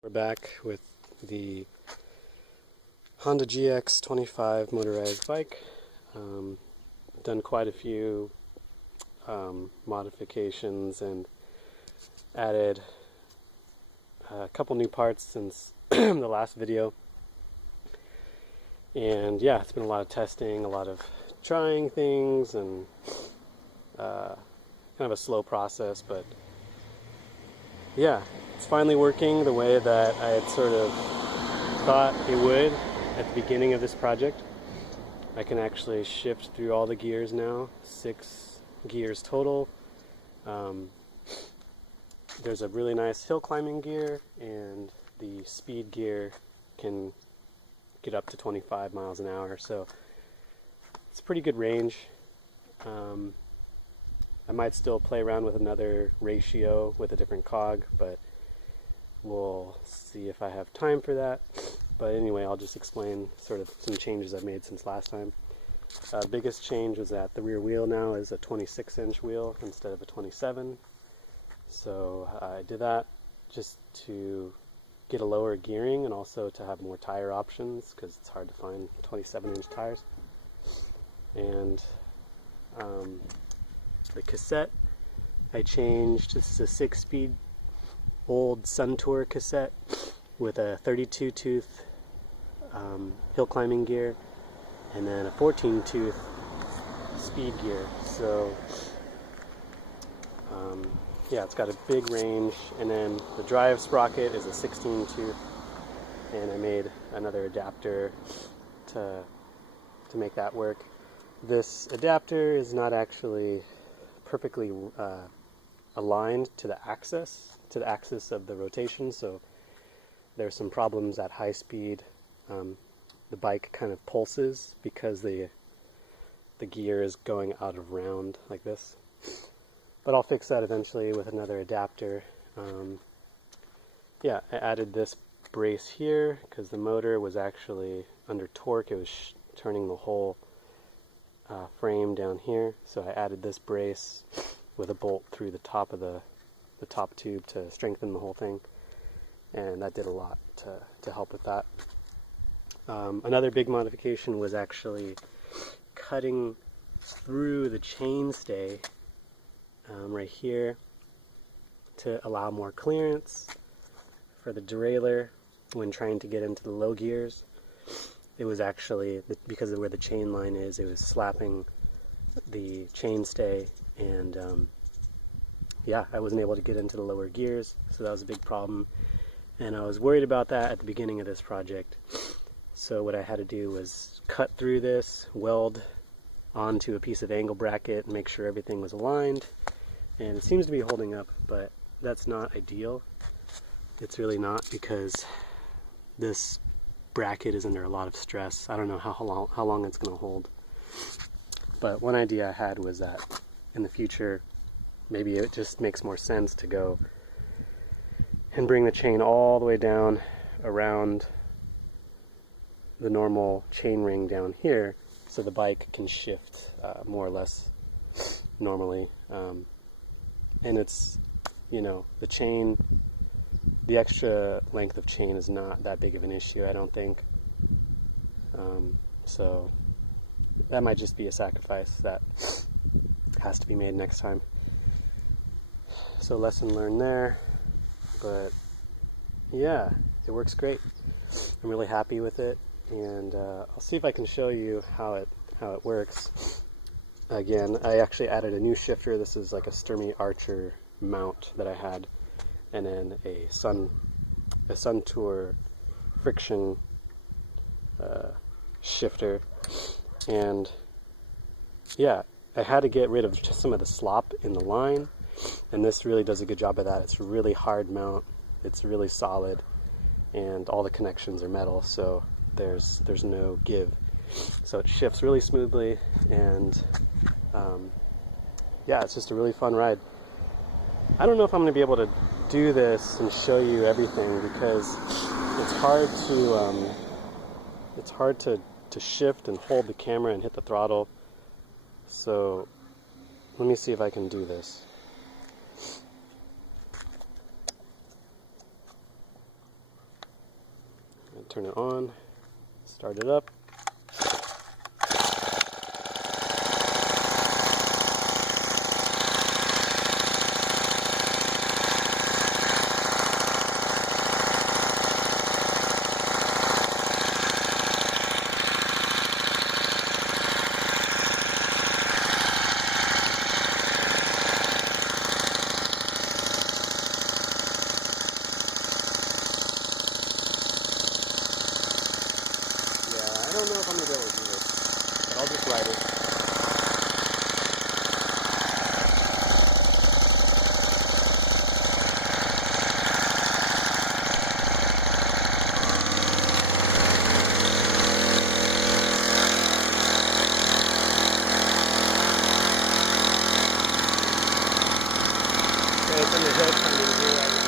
We're back with the Honda Gx25 motorized bike. Done quite a few modifications and added a couple new parts since the last video. And yeah, it's been a lot of testing, a lot of trying things, and kind of a slow process, but yeah, it's finally working the way that I had sort of thought it would at the beginning of this project. I can actually shift through all the gears now, 6 gears total. There's a really nice hill climbing gear, and the speed gear can get up to 25 miles an hour, so it's a pretty good range. I might still play around with another ratio with a different cog, but we'll see if I have time for that. But anyway, I'll just explain sort of some changes I've made since last time. The biggest change was that the rear wheel now is a 26-inch wheel instead of a 27. So I did that just to get a lower gearing and also to have more tire options, because it's hard to find 27-inch tires. And the cassette I changed. This is a 6-speed old Sun Tour cassette with a 32-tooth hill climbing gear and then a 14-tooth speed gear. So yeah, it's got a big range. And then the drive sprocket is a 16-tooth, and I made another adapter to make that work. This adapter is not actually perfectly aligned to the axis of the rotation, so there's some problems at high speed. The bike kind of pulses because the gear is going out of round like this. But I'll fix that eventually with another adapter. Yeah, I added this brace here because the motor was actually under torque. It was turning the whole frame down here, so I added this brace with a bolt through the top of the top tube to strengthen the whole thing, and that did a lot to help with that. Another big modification was actually cutting through the chainstay right here to allow more clearance for the derailleur when trying to get into the low gears. It was actually, because of where the chain line is, it was slapping the chainstay, and yeah, I wasn't able to get into the lower gears, so that was a big problem. And I was worried about that at the beginning of this project. So what I had to do was cut through this, weld onto a piece of angle bracket, and make sure everything was aligned. And it seems to be holding up, but that's not ideal. It's really not, because this bracket is under a lot of stress. I don't know how long it's going to hold. But one idea I had was that in the future, maybe it just makes more sense to go and bring the chain all the way down around the normal chain ring down here, so the bike can shift more or less normally. And it's, you know, the extra length of chain is not that big of an issue, I don't think. So that might just be a sacrifice that has to be made next time. So lesson learned there. But yeah, it works great. I'm really happy with it, and I'll see if I can show you how it works. Again, I actually added a new shifter. This is like a Sturmey Archer mount that I had, and then a Sun Tour friction shifter. And yeah, I had to get rid of just some of the slop in the line, and this really does a good job of that. It's a really hard mount, it's really solid, and all the connections are metal, so there's no give. So it shifts really smoothly, and yeah, it's just a really fun ride. I don't know if I'm going to be able to do this and show you everything, because it's hard to shift and hold the camera and hit the throttle. So let me see if I can do this. turn it on, start it up. I don't know if I'm going to be able to do this, but I'll just ride it. Okay, it's in the hill turning here right now.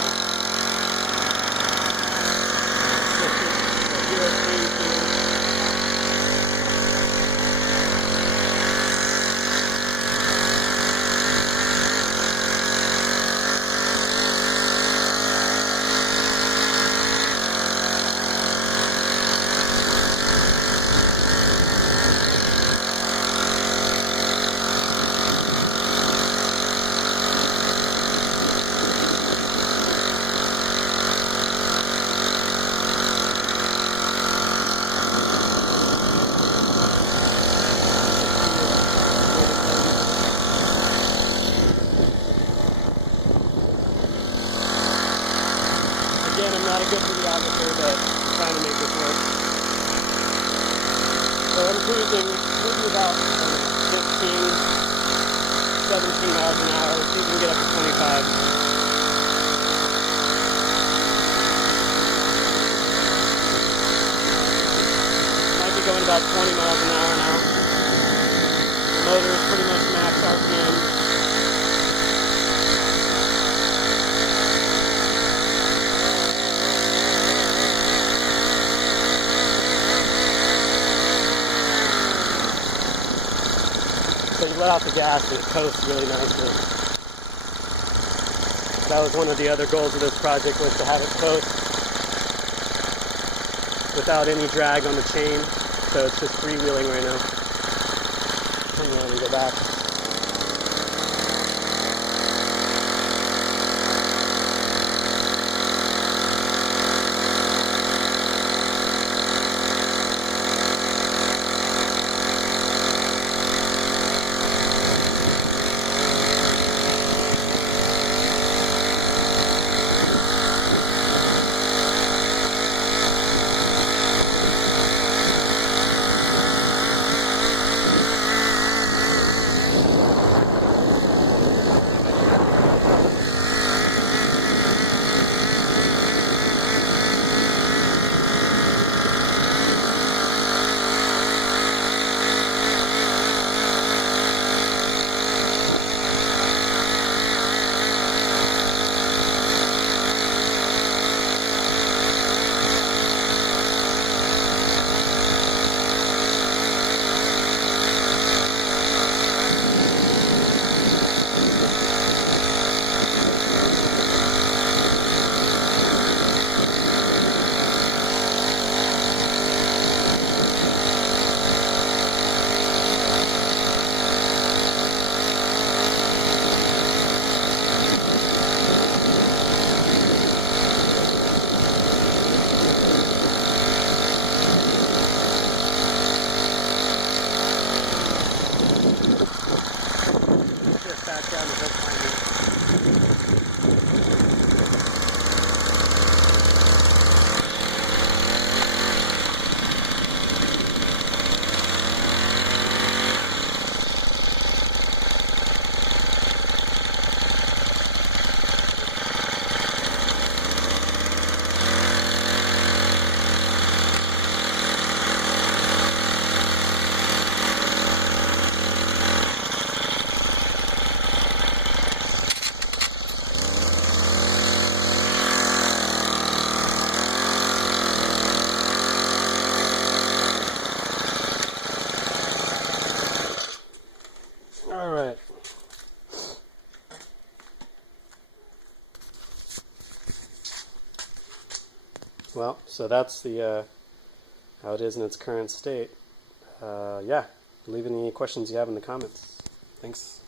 Again, I'm not a good videographer, but I'm trying to make this work. So I'm cruising about 15, 17 miles an hour. You can get up to 25. Might be going about 20 miles an hour now. The motor is pretty much max RPM. So you let out the gas and it coasts really nicely. That was one of the other goals of this project, was to have it coast without any drag on the chain. So it's just freewheeling right now. Turn around and go back. Well, so that's the how it is in its current state. Yeah, leave any questions you have in the comments. Thanks.